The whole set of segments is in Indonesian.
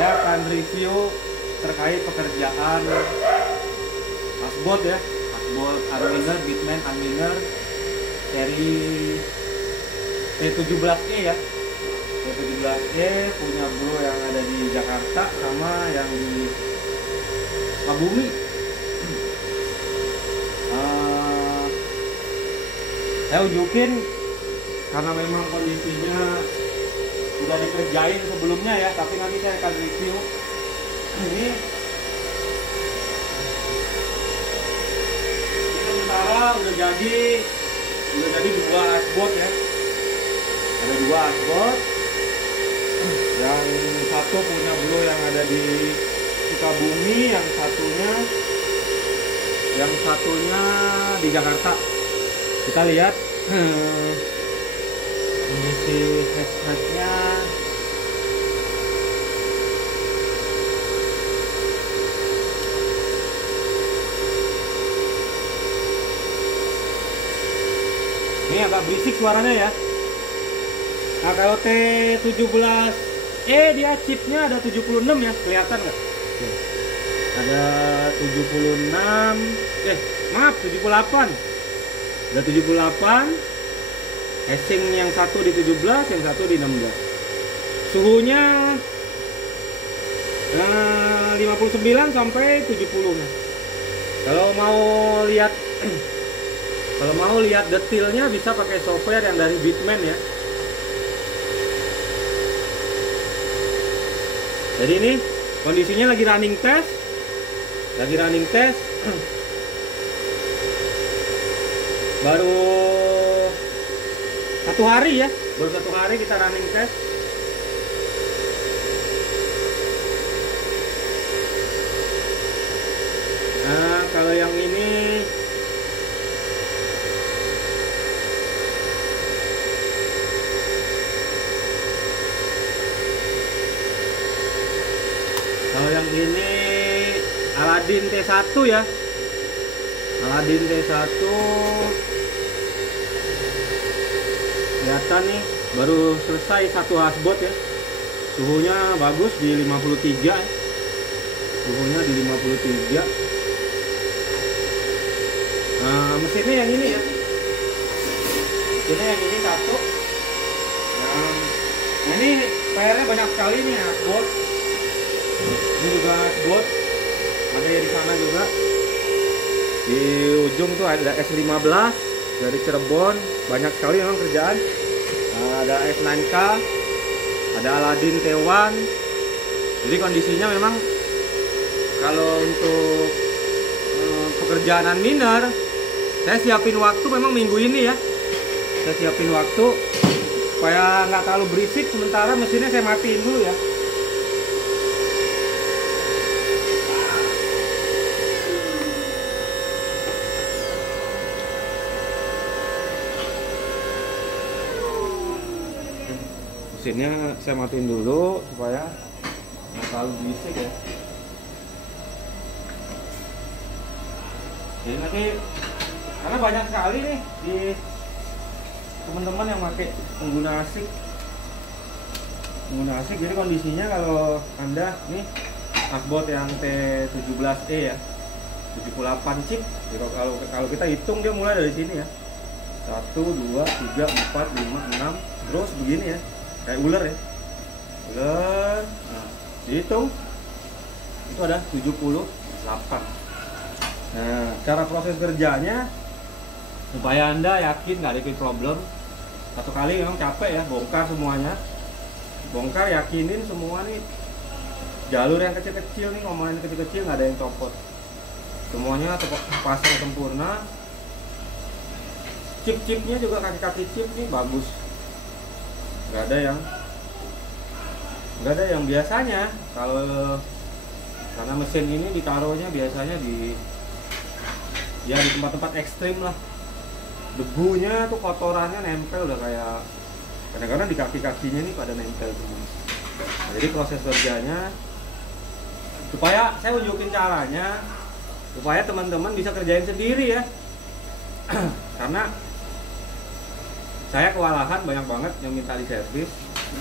Saya akan review terkait pekerjaan dashboard ya, dashboard Unwinner, Bitmain Unwinner seri T17E ya. T17E punya bro yang ada di Jakarta sama yang di Sukabumi. Saya unjukin karena memang kondisinya udah dikerjain sebelumnya ya, tapi nanti saya akan review. Ini sementara udah jadi dua dashboard ya. Ada dua dashboard. Yang satu punya bro yang ada di Sukabumi, yang satunya di Jakarta. Kita lihat kondisi hashnya. Ini agak berisik suaranya ya. Nah, kalau T17E dia chipnya ada 76 ya, kelihatan nggak? Ada 76, maaf 78. Ada 78. Hashing yang satu di 17, yang satu di 16. Suhunya 59 sampai 70. Kalau mau lihat detailnya bisa pakai software yang dari Bitmain ya. Jadi ini kondisinya lagi running test. Baru satu hari kita running test. Nah, kalau yang ini Aladin T1 ya. Aladin T1 kelihatan nih, baru selesai satu dashboard ya. Suhunya bagus di 53 ya. Suhunya di 53. Nah, mesinnya yang ini ya. Mesinnya yang ini satu. Nah, ini PR-nya banyak sekali nih dashboard. Ini juga dashboard. Ada di sana juga. Di ujung tuh ada S15 dari Cirebon, banyak sekali memang kerjaan. Ada S9K, ada Aladin T1. Jadi kondisinya memang kalau untuk pekerjaan miner, saya siapin waktu memang minggu ini ya. Saya siapin waktu supaya nggak terlalu berisik. Sementara mesinnya saya matiin dulu ya. Mesinnya saya matiin dulu supaya nggak terlalu berisik ya. Jadi nanti karena banyak sekali nih di teman-teman yang pakai pengguna asik, jadi kondisinya kalau Anda nih dashboard yang T17E ya, 78 chip. Jadi kalau kita hitung dia mulai dari sini ya, 1 2 3 4 5 6 terus begini ya, kayak ular ya, ular. Nah, dihitung itu ada 78. Nah, cara proses kerjanya supaya Anda yakin nggak ada problem. Satu kali memang capek ya, bongkar semuanya, bongkar, yakinin semua nih jalur yang kecil-kecil nih, komponen kecil-kecil nggak ada yang copot, semuanya pasang sempurna. Chip-chipnya juga, kaki-kaki chip nih bagus, nggak ada yang biasanya kalau karena mesin ini ditaruhnya biasanya di tempat-tempat ekstrim lah, debunya tuh, kotorannya nempel udah kayak, kadang-kadang di kaki-kakinya nih pada nempel semua. Nah, jadi proses kerjanya supaya saya unjukin caranya supaya teman-teman bisa kerjain sendiri ya. Karena saya kewalahan, banyak banget yang minta di servis,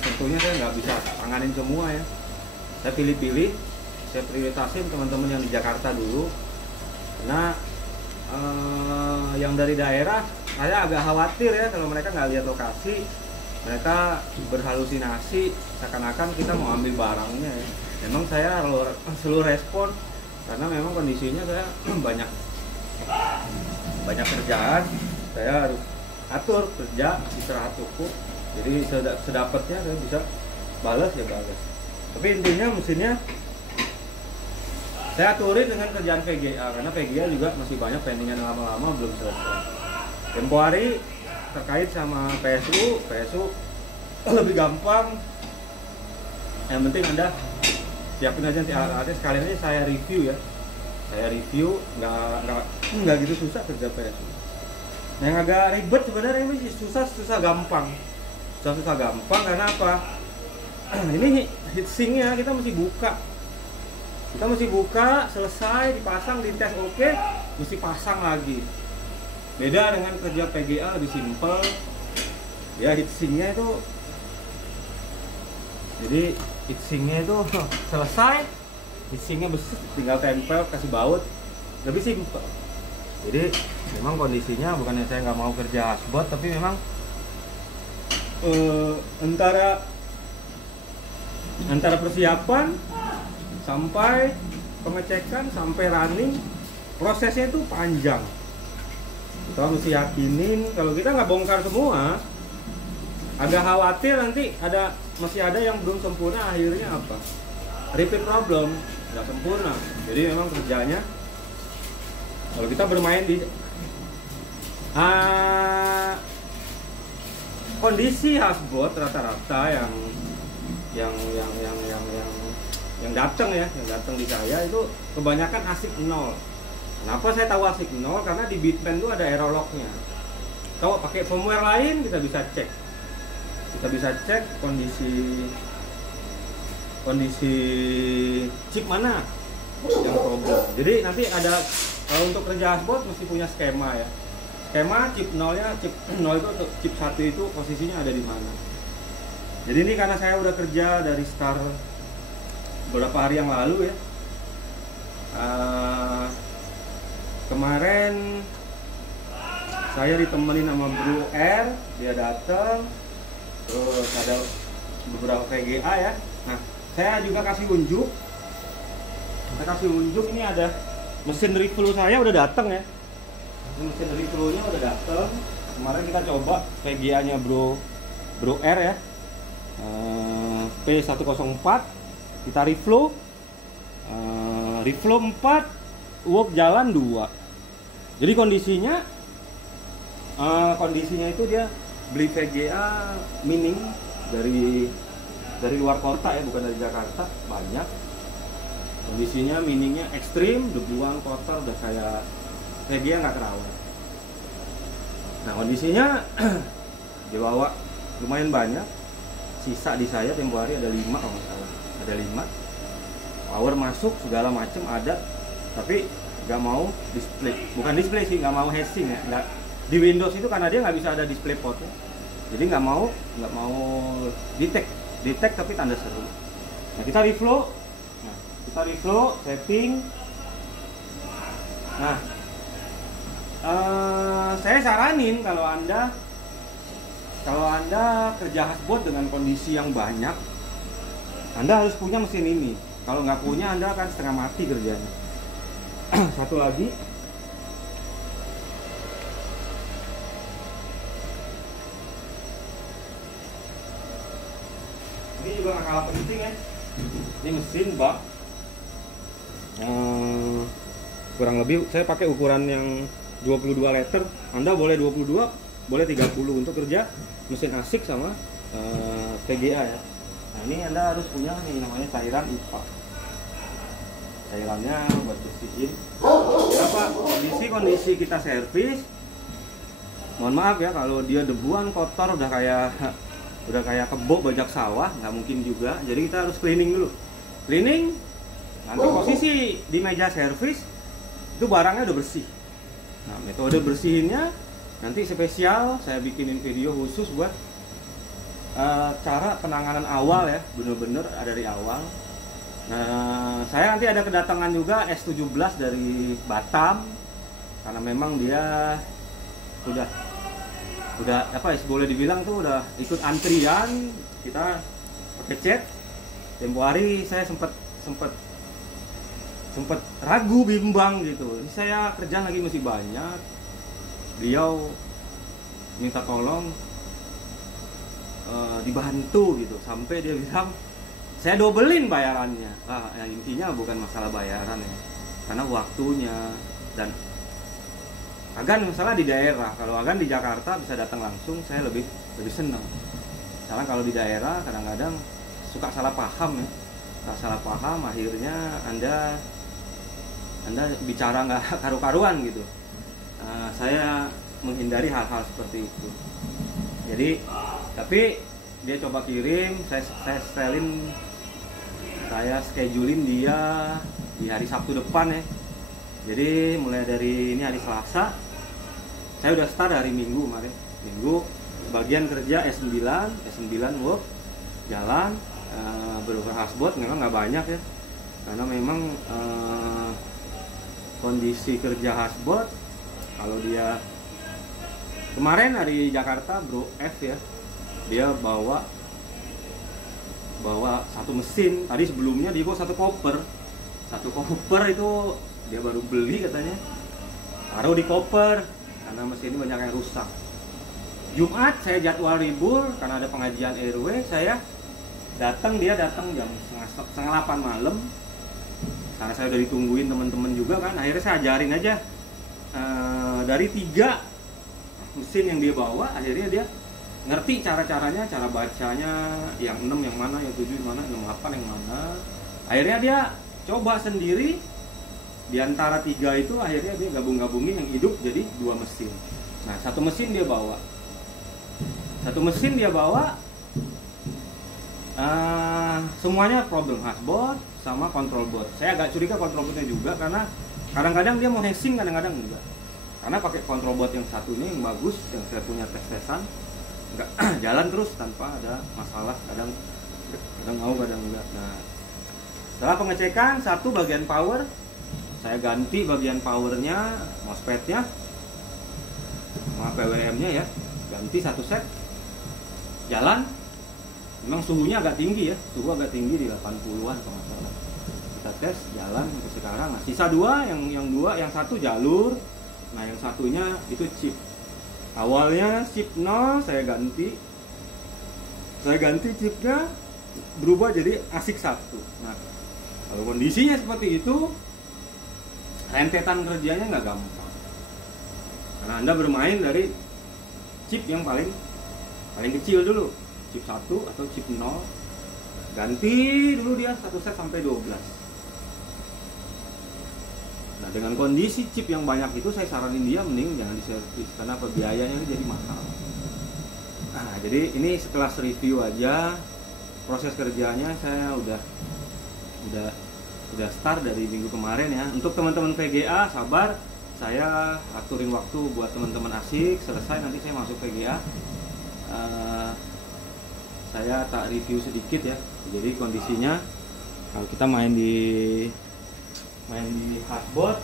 tentunya saya nggak bisa tanganin semua ya. saya pilih-pilih, saya prioritasin teman-teman yang di Jakarta dulu, karena yang dari daerah saya agak khawatir ya kalau mereka nggak lihat lokasi, mereka berhalusinasi seakan-akan kita mau ambil barangnya ya. Memang saya selalu respon karena memang kondisinya saya banyak kerjaan, saya harus atur kerja, istirahat cukup, jadi sedapatnya saya bisa balas ya balas. Tapi intinya mesinnya saya aturin dengan kerjaan VGA, karena VGA juga masih banyak pendingan lama-lama belum selesai. Tempo hari terkait sama PSU lebih gampang. Yang penting Anda siapin aja nanti alatnya, sekalian aja saya review ya. Saya review, nggak gitu susah kerja PSU. Yang agak ribet sebenarnya ini susah gampang. Susah gampang karena apa? Ini heatsinknya kita mesti buka. Kita mesti buka, selesai, dipasang, dites oke, mesti pasang lagi. Beda dengan kerja PGA lebih simple. Ya heatsinknya itu, jadi heatsinknya itu selesai, heatsinknya bersih, tinggal tempel, kasih baut, lebih simple. Jadi memang kondisinya bukannya saya nggak mau kerja hasbot, tapi memang antara persiapan sampai pengecekan sampai running, prosesnya itu panjang. Kita mesti yakinin kalau kita nggak bongkar semua, agak khawatir nanti masih ada yang belum sempurna, akhirnya apa? Repeat problem, nggak sempurna. Jadi memang kerjanya kalau kita bermain di kondisi hasbot rata-rata yang datang di saya itu kebanyakan asik 0. Kenapa saya tahu asik 0? Karena di Bitpen itu ada error lognya. Kalau pakai firmware lain kita bisa cek kondisi chip mana yang problem. Jadi nanti ada, kalau untuk kerja hasbot mesti punya skema ya. Skema chip 0-nya, chip 0 itu chip 1 itu posisinya ada di mana. Jadi ini karena saya udah kerja dari start beberapa hari yang lalu ya. Kemarin saya ditemenin sama Bro R, dia datang, terus ada beberapa VGA ya. Nah, saya juga kasih unjuk. Ini ada mesin review saya udah datang ya. Ini mesin reviewnya udah datang. Kemarin kita coba VGA-nya Bro R ya. P104 kita reflow 4, work jalan 2. Jadi kondisinya itu dia beli VGA mining dari luar kota ya, bukan dari Jakarta, banyak. Kondisinya miningnya ekstrim, debuan kotor udah kayak VGA nggak terawat. Nah kondisinya dibawa lumayan banyak, sisa di saya tempo hari ada 5 kalau nggak salah. Ada 5, power masuk segala macam ada, tapi nggak mau display, bukan display sih, nggak mau heatsink ya. Nggak, di Windows itu karena dia nggak bisa ada display portnya, jadi nggak mau detect tapi tanda seru. Nah kita reflow, setting. Nah saya saranin kalau anda kerja hasbot dengan kondisi yang banyak, Anda harus punya mesin ini. Kalau nggak punya, Anda akan setengah mati kerjanya. Satu lagi, ini juga nggak kalah penting ya. Ini mesin bak, kurang lebih saya pakai ukuran yang 22 liter. Anda boleh 22, boleh 30 untuk kerja mesin asik sama VGA ya. Nah ini Anda harus punya nih namanya cairan IPA. Cairannya buat bersihin. Apa kondisi kita servis? Mohon maaf ya kalau dia debuan kotor udah kayak kebo bajak sawah, nggak mungkin juga. Jadi kita harus cleaning dulu. Cleaning, nanti posisi di meja servis itu barangnya udah bersih. Nah metode bersihinnya nanti spesial, saya bikinin video khusus buat cara penanganan awal ya, bener-bener ada dari awal. Nah, saya nanti ada kedatangan juga S17 dari Batam, karena memang dia udah apa ya, boleh dibilang tuh udah ikut antrian. Kita pakai chat. Tempo hari saya sempat ragu, bimbang gitu. Ini saya kerjaan lagi masih banyak. Beliau minta tolong dibantu gitu, sampai dia bilang saya dobelin bayarannya. Ya, intinya bukan masalah bayaran ya, karena waktunya. Dan Agan masalah di daerah, kalau Agan di Jakarta bisa datang langsung, saya lebih senang. Misalnya kalau di daerah kadang-kadang suka salah paham ya, salah paham, akhirnya anda bicara nggak karu-karuan gitu. Saya menghindari hal-hal seperti itu. Jadi tapi dia coba kirim, saya setelin, saya schedulein dia di hari Sabtu depan ya. Jadi mulai dari ini hari Selasa, saya udah start hari Minggu kemarin. Minggu bagian kerja S9 work, jalan, beberapa houseboat memang nggak banyak ya, karena memang kondisi kerja houseboat, kalau dia kemarin hari Jakarta Bro F ya, dia bawa satu mesin. Tadi sebelumnya dia bawa satu koper itu dia baru beli katanya, taruh di koper karena mesin ini banyak yang rusak. Jumat saya jadwal libur karena ada pengajian RW, saya datang, dia datang jam setengah 8 malam karena saya udah ditungguin teman-teman juga kan. Akhirnya saya ajarin aja dari 3 mesin yang dia bawa, akhirnya dia ngerti cara-caranya, cara bacanya, yang 6 yang mana, yang 7 yang mana, yang 8 yang mana. Akhirnya dia coba sendiri. Di antara 3 itu akhirnya dia gabung-gabungin yang hidup jadi 2 mesin. Nah, satu mesin dia bawa semuanya problem hashboard sama control board. Saya agak curiga control boardnya juga, karena kadang-kadang dia mau hashing, kadang-kadang enggak. Karena pakai control board yang satunya yang bagus, yang saya punya tes-tesan, enggak jalan terus tanpa ada masalah. Kadang mau, kadang enggak. Nah, setelah pengecekan satu bagian power, saya ganti bagian powernya, MOSFET-nya sama PWM-nya ya, ganti satu set, jalan. Memang suhunya agak tinggi ya, suhu agak tinggi di 80-an kalau nggak salah. Kita tes, jalan sampai sekarang. Nah, sisa 2, yang satu jalur, nah yang satunya itu chip. Awalnya chip 0 saya ganti chipnya, berubah jadi ASIC 1. Nah, kalau kondisinya seperti itu, rentetan kerjanya nggak gampang, karena Anda bermain dari chip yang paling kecil dulu, chip 1 atau chip 0, ganti dulu dia satu set sampai 12. Nah, dengan kondisi chip yang banyak itu, saya saranin dia mending jangan diservis, karena biayanya ini jadi mahal. Nah, jadi ini setelah review aja, proses kerjanya saya udah start dari minggu kemarin ya. Untuk teman-teman VGA sabar, saya aturin waktu buat teman-teman asik, selesai nanti saya masuk VGA. Saya tak review sedikit ya. Jadi kondisinya kalau kita main di hardboard,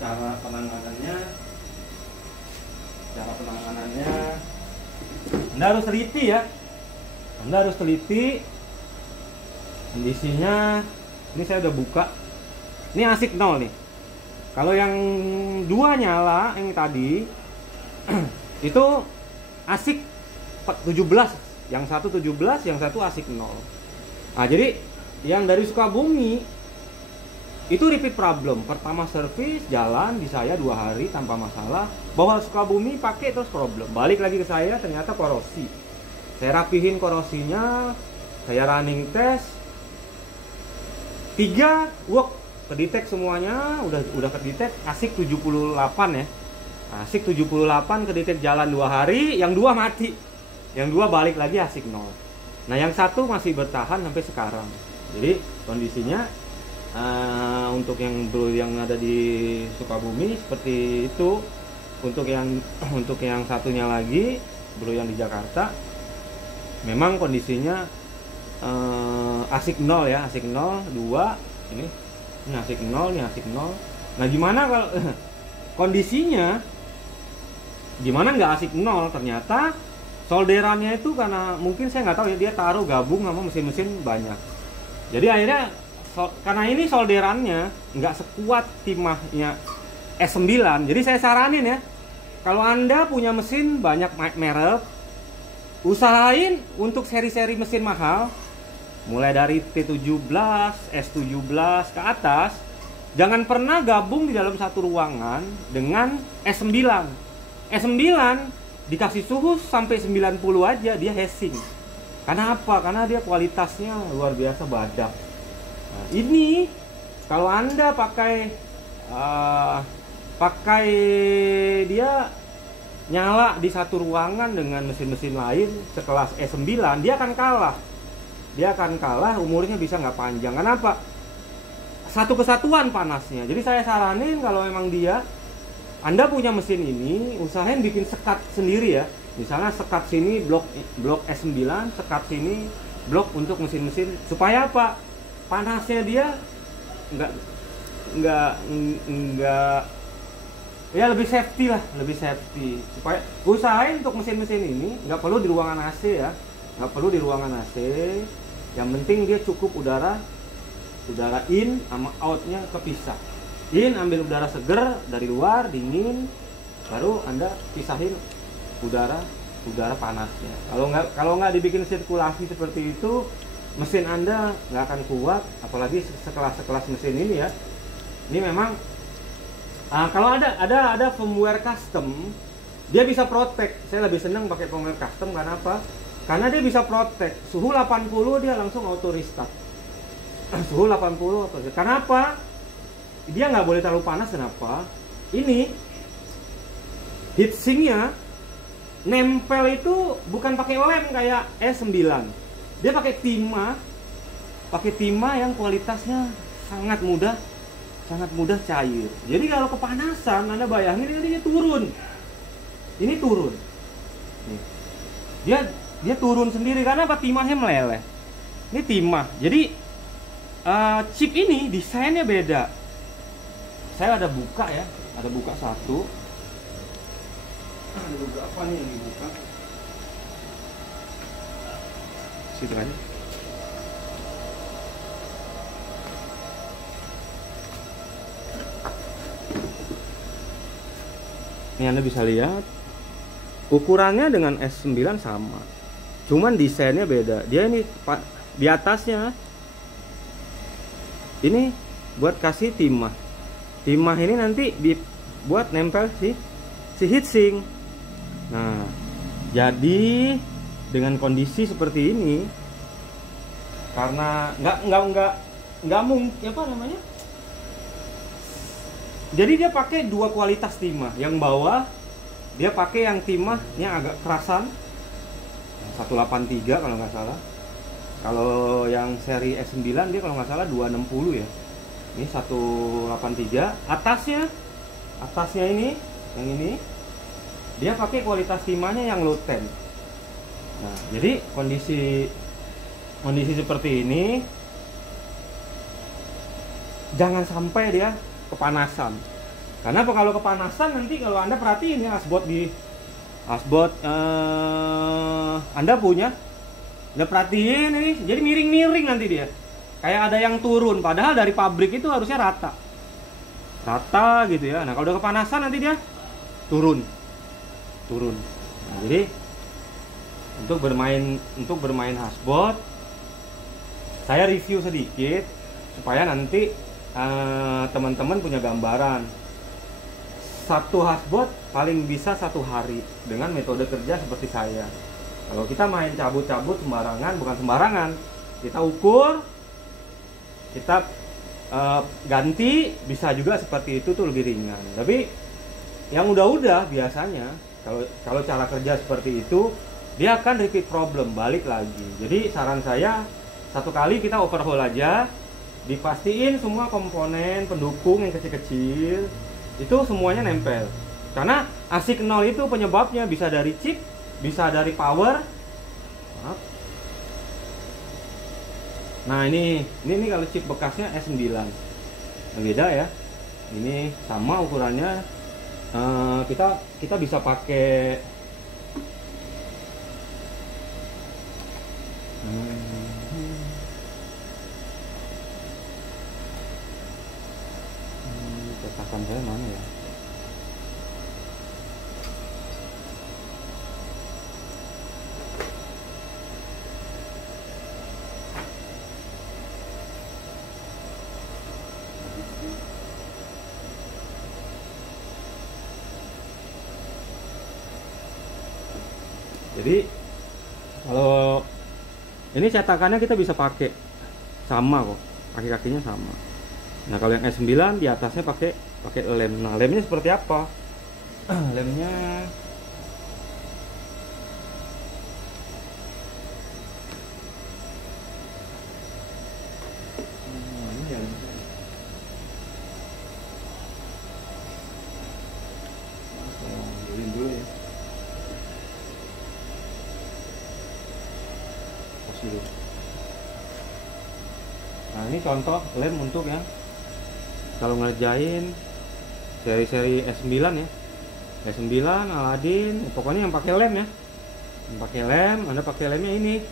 cara penanganannya Anda harus teliti ya. Kondisinya ini saya udah buka. Ini ASIC 0 nih. Kalau yang 2 nyala yang tadi itu ASIC 17, yang satu 17, yang satu ASIC 0. Nah, jadi yang dari Sukabumi itu repeat problem. Pertama servis jalan di saya 2 hari tanpa masalah. Bawa Sukabumi pakai terus problem. Balik lagi ke saya, ternyata korosi. Saya rapihin korosinya, saya running test. 3 work, kedetek semuanya, udah kedetek. ASIC 78 ya. ASIC 78 kedetek jalan 2 hari, yang 2 mati. Yang 2 balik lagi ASIC 0. Nah, yang 1 masih bertahan sampai sekarang. Jadi kondisinya untuk yang ada di Sukabumi seperti itu. Untuk yang satunya lagi, Bro yang di Jakarta, memang kondisinya ASIC 0 ya, ASIC 0 2 ini ASIC 0, ini ASIC 0. Nah gimana kalau kondisinya gimana nggak ASIC 0? Ternyata solderannya itu karena mungkin saya nggak tahu ya, dia taruh gabung sama mesin-mesin banyak. Jadi akhirnya karena ini solderannya nggak sekuat timahnya S9. Jadi saya saranin ya, kalau Anda punya mesin banyak merek, usahain untuk seri-seri mesin mahal mulai dari T17, S17 ke atas, jangan pernah gabung di dalam satu ruangan dengan S9. S9 dikasih suhu sampai 90 aja dia heatsink. Karena apa? Karena dia kualitasnya luar biasa badak. Nah, ini kalau Anda pakai dia nyala di satu ruangan dengan mesin-mesin lain sekelas S9, dia akan kalah. Dia akan kalah, umurnya bisa nggak panjang. Kenapa? Satu kesatuan panasnya. Jadi saya saranin kalau memang Anda punya mesin ini, usahain bikin sekat sendiri ya. Misalnya sekat sini blok S9, sekat sini blok untuk mesin-mesin, supaya apa? Panasnya dia nggak ya, lebih safety lah, lebih safety. Supaya usahain untuk mesin-mesin ini nggak perlu di ruangan AC ya, nggak perlu di ruangan AC. Yang penting dia cukup udara in sama outnya kepisah. In ambil udara seger dari luar dingin, baru Anda pisahin udara panasnya. Kalau nggak dibikin sirkulasi seperti itu, mesin Anda nggak akan kuat. Apalagi sekelas mesin ini ya. Ini memang kalau ada firmware custom, dia bisa protect. Saya lebih senang pakai firmware custom karena apa? Karena dia bisa protect. Suhu 80 dia langsung auto restart. Suhu 80 auto restart. Karena apa? Dia nggak boleh terlalu panas. Kenapa? Ini heatsinknya nempel itu bukan pakai lem kayak S9. Dia pakai timah yang kualitasnya sangat mudah cair. Jadi kalau kepanasan, Anda bayangin ini turun. Ini turun. Nih. Dia turun sendiri karena apa? Timahnya meleleh. Ini timah. Jadi chip ini desainnya beda. Saya ada buka ya, ada buka satu. Ada buka apa nih yang dibuka? Situ aja. Ini Anda bisa lihat ukurannya dengan S9 sama, cuman desainnya beda. Dia ini di atasnya ini buat kasih timah ini nanti buat nempel si heatsink. Nah, jadi dengan kondisi seperti ini, karena nggak mungkin apa namanya, jadi dia pakai dua kualitas timah. Yang bawah dia pakai yang timahnya agak kerasan, 183 kalau nggak salah. Kalau yang seri S9 dia kalau nggak salah 260 ya. Ini 183. Atasnya ini, yang ini dia pakai kualitas timahnya yang low temp. Nah, jadi kondisi seperti ini jangan sampai dia kepanasan. Karena kalau kepanasan nanti, kalau Anda perhatiin ya, dashboard Anda punya, Anda perhatiin ini jadi miring-miring nanti dia. Kayak ada yang turun, padahal dari pabrik itu harusnya rata gitu ya. Nah, kalau udah kepanasan nanti dia turun. Nah, jadi untuk bermain dashboard, saya review sedikit supaya nanti teman-teman punya gambaran. Satu dashboard paling bisa 1 hari dengan metode kerja seperti saya. Kalau kita main cabut-cabut sembarangan, bukan sembarangan, kita ukur, kita ganti, bisa juga seperti itu tuh lebih ringan. Tapi yang udah biasanya kalau cara kerja seperti itu, dia akan repeat problem, balik lagi. Jadi saran saya, satu kali kita overhaul aja, dipastiin semua komponen pendukung yang kecil-kecil itu semuanya nempel. Karena ASIC 0 itu penyebabnya bisa dari chip, bisa dari power, Nah ini kalau chip bekasnya S9 yang beda ya. Ini sama ukurannya. Kita bisa pakai cetakan saya mana ya? Jadi kalau ini cetakannya kita bisa pakai sama kok, kaki-kakinya sama. Nah kalau yang S9 di atasnya pakai lem. Nah lemnya seperti apa? Lemnya ini ya. Saya ambilin dulu ya. Dulu. Nah ini contoh lem untuk yang kalau ngerjain seri-seri S9 ya, S9, Aladin, pokoknya yang pakai lem ya, yang pakai lem. Anda pakai lemnya ini,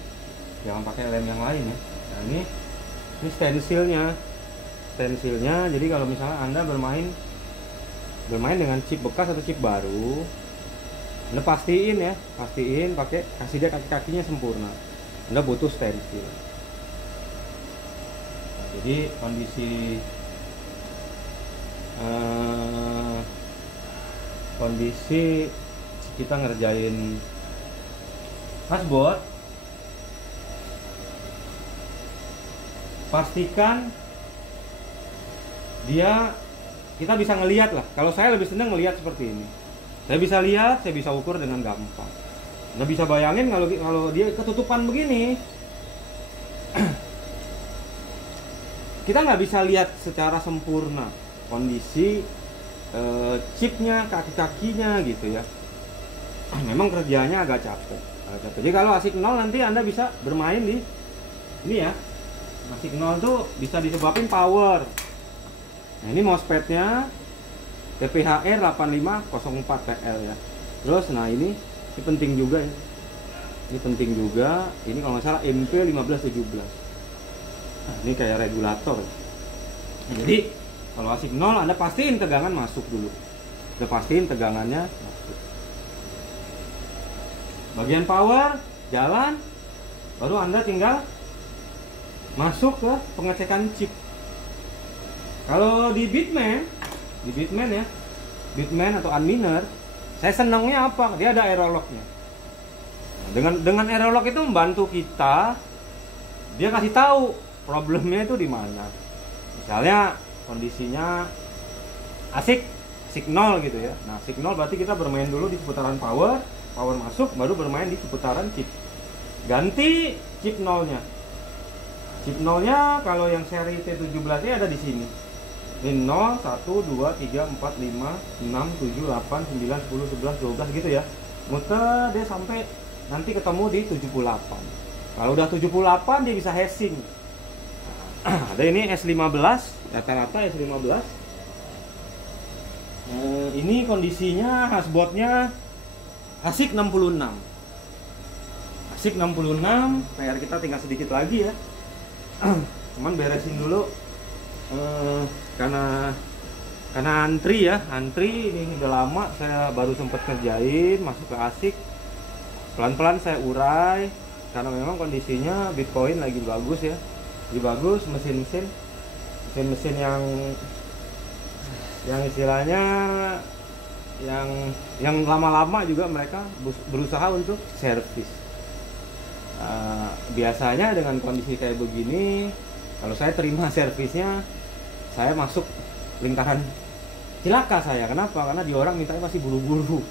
jangan pakai lem yang lain ya. Nah ini stensilnya, jadi kalau misalnya Anda bermain dengan chip bekas atau chip baru, Anda pastiin pakai, kasih dia kaki-kakinya sempurna. Anda butuh stensil. Nah, jadi kondisi kita ngerjain dashboard, pastikan kita bisa ngelihat lah. Kalau saya lebih senang ngelihat seperti ini. Saya bisa lihat, saya bisa ukur dengan gampang. Nggak bisa bayangin kalau dia ketutupan begini. Kita nggak bisa lihat secara sempurna kondisi chipnya, kaki-kakinya gitu ya. Memang kerjanya agak capek. Jadi kalau ASIC 0 nanti Anda bisa bermain di ini ya. ASIC 0 tuh bisa disebabin power. Nah ini MOSFET-nya TPHR 8504PL ya. Terus nah ini penting juga ya. Ini penting juga. Ini kalau nggak salah MP1517. Nah, ini kayak regulator. Nah, jadi kalau ASIC 0 Anda pastiin tegangan masuk dulu. Udah pastiin tegangannya masuk. Bagian power jalan, baru Anda tinggal masuk ke pengecekan chip. Kalau di Bitmain ya, Bitmain atau Unminer, saya senangnya apa? Dia ada error-lognya. Dengan error-log itu membantu kita, dia kasih tahu problemnya itu di mana. Misalnya kondisinya ASIC 0 gitu ya. Nah, ASIC 0 berarti kita bermain dulu di seputaran power masuk, baru bermain di seputaran chip. Ganti chip 0-nya. Chip 0-nya kalau yang seri T17-nya ada di sini. Ini 0, 1, 2, 3, 4, 5, 6, 7, 8, 9, 10, 11, 12 gitu ya. Muter dia sampai nanti ketemu di 78. Kalau udah 78 dia bisa hashing. Ada ini S15, rata-rata S15. Ini kondisinya hashboardnya ASIC 66. ASIC 66, PR kita tinggal sedikit lagi ya. Cuman beresin dulu. Karena antri ini udah lama saya baru sempat kerjain masuk ke ASIC. Pelan-pelan saya urai karena memang kondisinya Bitcoin lagi bagus ya. Lagi bagus, mesin-mesin yang istilahnya yang lama-lama juga mereka berusaha untuk servis. Biasanya dengan kondisi kayak begini, kalau saya terima servisnya, saya masuk lingkaran cilaka saya. Kenapa? Karena di orang mintanya masih buru-buru.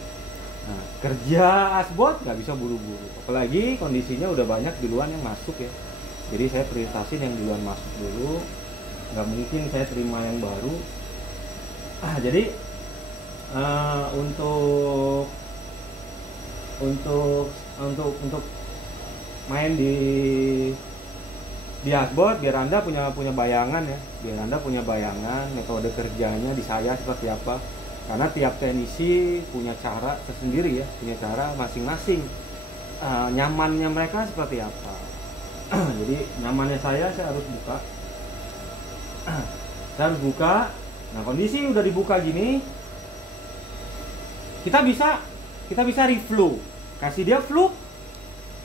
Nah, kerja asbot nggak bisa buru-buru. Apalagi kondisinya udah banyak duluan yang masuk ya. Jadi saya prioritasin yang duluan masuk dulu. Nggak mungkin saya terima yang baru. Jadi untuk main di di dashboard biar Anda punya bayangan ya, biar Anda punya bayangan metode kerjanya di saya seperti apa. Karena tiap teknisi punya cara tersendiri ya, punya cara masing-masing. Nyamannya mereka seperti apa. Jadi nyamannya saya harus buka. Saya harus buka. Nah, kondisi udah dibuka gini, kita bisa reflow. Kasih dia flow.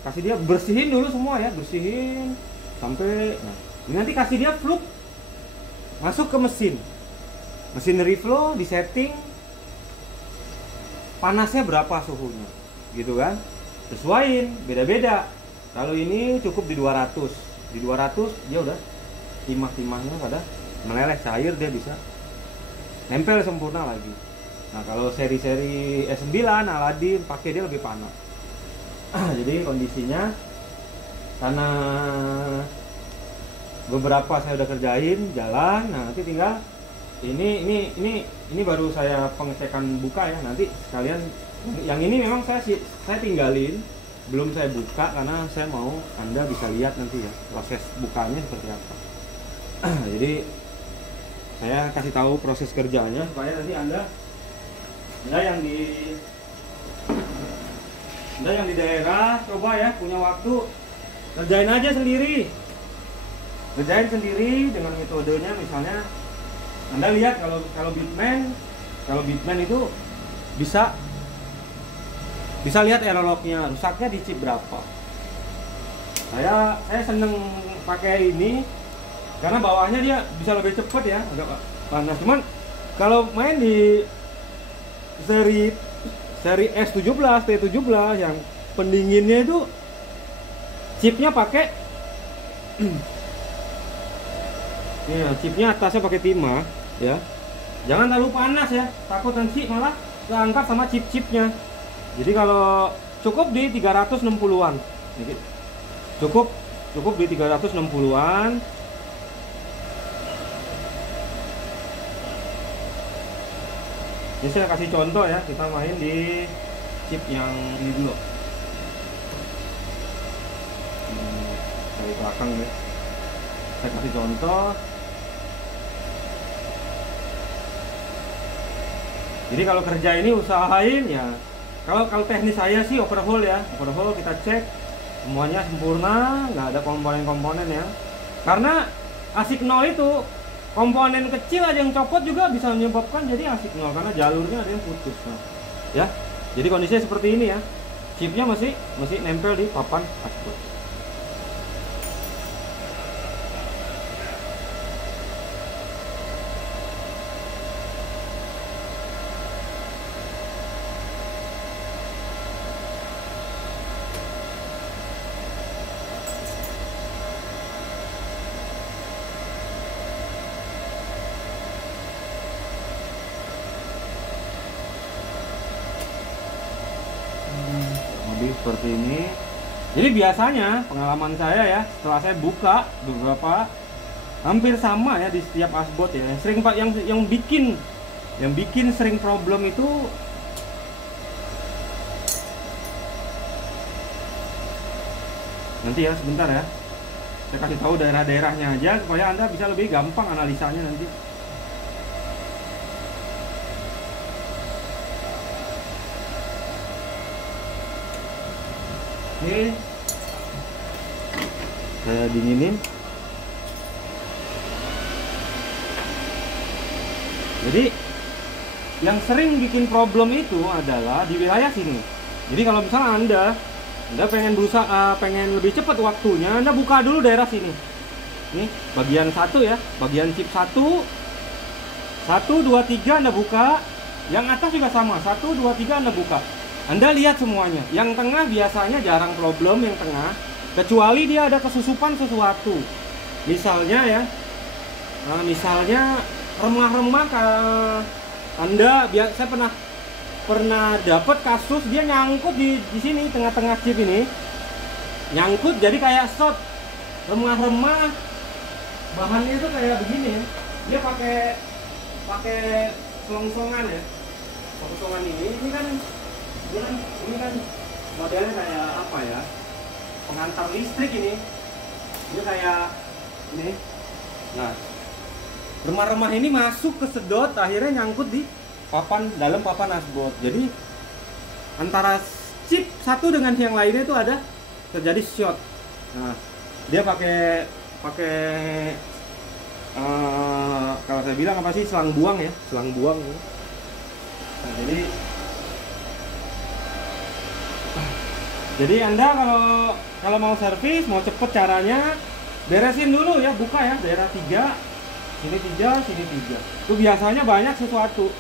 Kasih dia bersihin dulu semua ya, bersihin sampai ini nanti kasih dia flow. Masuk ke mesin. Mesin reflow di setting panasnya berapa suhunya. Gitu kan? Sesuaiin, beda-beda. Kalau ini cukup di 200. Di 200 dia udah timah-timahnya pada meleleh, cair, dia bisa nempel sempurna lagi. Nah, kalau seri-seri S9 Aladin pakai dia lebih panas. Jadi kondisinya karena beberapa saya udah kerjain jalan, nah nanti tinggal ini baru saya pengecekan buka ya. Nanti sekalian yang ini memang saya tinggalin, belum saya buka karena saya mau Anda bisa lihat nanti ya proses bukanya seperti apa. Jadi saya kasih tahu proses kerjanya supaya nanti Anda yang di daerah coba ya, punya waktu kerjain aja sendiri. Kerjain sendiri dengan metodenya. Misalnya Anda lihat kalau Bitman itu bisa lihat error lognya, rusaknya di chip berapa. Saya seneng pakai ini karena bawahnya dia bisa lebih cepat ya, agak panas. Cuman kalau main di seri S17, T17 yang pendinginnya itu chipnya pakai ya, chipnya atasnya pakai timah ya. Jangan terlalu panas ya, takut nanti malah keangkat sama chip-chipnya. Jadi kalau cukup di 360-an. Cukup di 360-an. Ini saya kasih contoh ya, kita main di chip yang ini dulu. Dari belakang ya. Saya kasih contoh. Jadi kalau kerja ini usahain ya. Kalau teknis saya sih overhaul ya. Overhaul kita cek semuanya sempurna, nggak ada komponen-komponen ya. Karena ASIC 0 itu komponen kecil aja yang copot juga bisa menyebabkan jadi ASIC 0 karena jalurnya ada yang putus. Nah, ya. Jadi kondisinya seperti ini ya. Chipnya masih nempel di papan dashboard. Seperti ini. Jadi biasanya pengalaman saya ya, setelah saya buka beberapa hampir sama ya di setiap dashboard ya. Sering Pak yang bikin sering problem itu nanti ya, sebentar ya. Saya kasih tahu daerah-daerahnya aja supaya Anda bisa lebih gampang analisanya nanti. Ini saya dinginin. Jadi yang sering bikin problem itu adalah di wilayah sini. Jadi kalau misalnya Anda pengen lebih cepat waktunya, Anda buka dulu daerah sini. Ini bagian 1 ya, bagian chip 1 2 3 Anda buka. Yang atas juga sama, 1 2 3 Anda buka. Anda lihat semuanya. Yang tengah biasanya jarang problem yang tengah, kecuali dia ada kesusupan sesuatu. Misalnya ya, misalnya remah-remah saya pernah dapat kasus dia nyangkut di sini tengah-tengah chip ini. Nyangkut jadi kayak short. Remah-remah bahannya itu kayak begini. Dia pakai selongsongan ya. Selongsongan ini kan modelnya kayak apa ya, pengantar listrik ini. Dia kayak Ini. Nah, remah-remah ini masuk ke sedot, akhirnya nyangkut di dalam papan asbot. Jadi antara chip satu dengan yang lainnya itu ada terjadi short. Nah, dia pakai kalau saya bilang apa sih, selang buang ya, selang buang. Nah, jadi Anda kalau mau servis, mau cepet caranya, beresin dulu ya, buka ya daerah 3, sini 3, sini 3. Itu biasanya banyak sesuatu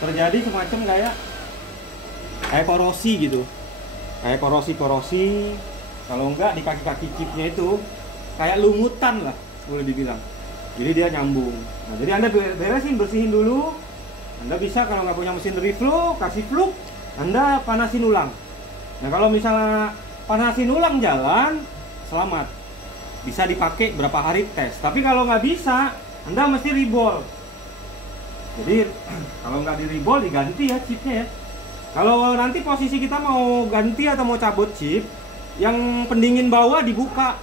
terjadi semacam kayak korosi gitu, kayak korosi. Kalau enggak di kaki-kaki chipnya itu kayak lumutan lah boleh dibilang. Jadi dia nyambung. Nah, jadi Anda beresin, bersihin dulu. Anda bisa kalau nggak punya mesin reflow, kasih fluk, Anda panasin ulang. Nah, kalau misalnya panasin ulang jalan, selamat. Bisa dipakai berapa hari tes. Tapi kalau nggak bisa, Anda mesti reball. Jadi kalau nggak di reball, diganti ya chipnya ya. Kalau nanti posisi kita mau ganti atau mau cabut chip, yang pendingin bawah dibuka,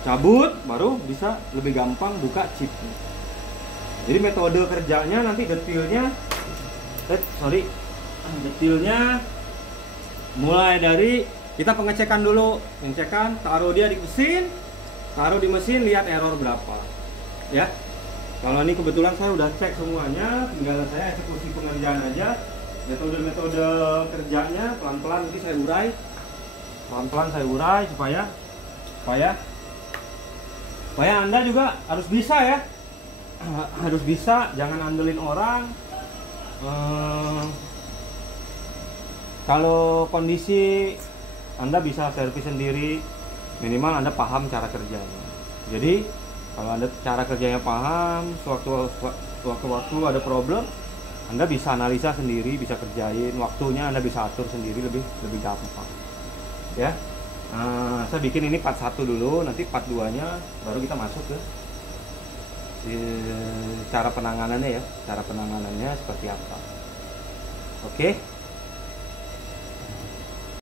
cabut, baru bisa lebih gampang buka chipnya. Jadi metode kerjanya nanti detailnya mulai dari kita pengecekan dulu, pengecekan, taruh dia di mesin, lihat error berapa ya. Kalau ini kebetulan saya udah cek semuanya, tinggal saya eksekusi pengerjaan aja. Metode kerjanya pelan-pelan nanti saya urai, supaya Anda juga harus bisa ya, harus bisa, jangan andelin orang. Kalau kondisi Anda bisa servis sendiri, minimal Anda paham cara kerjanya. Jadi kalau Anda cara kerjanya paham, sewaktu-waktu ada problem, Anda bisa analisa sendiri, bisa kerjain, waktunya Anda bisa atur sendiri, lebih gampang ya. Saya bikin ini part 1 dulu, nanti part 2 nya baru kita masuk ke cara penanganannya ya, seperti apa. Oke.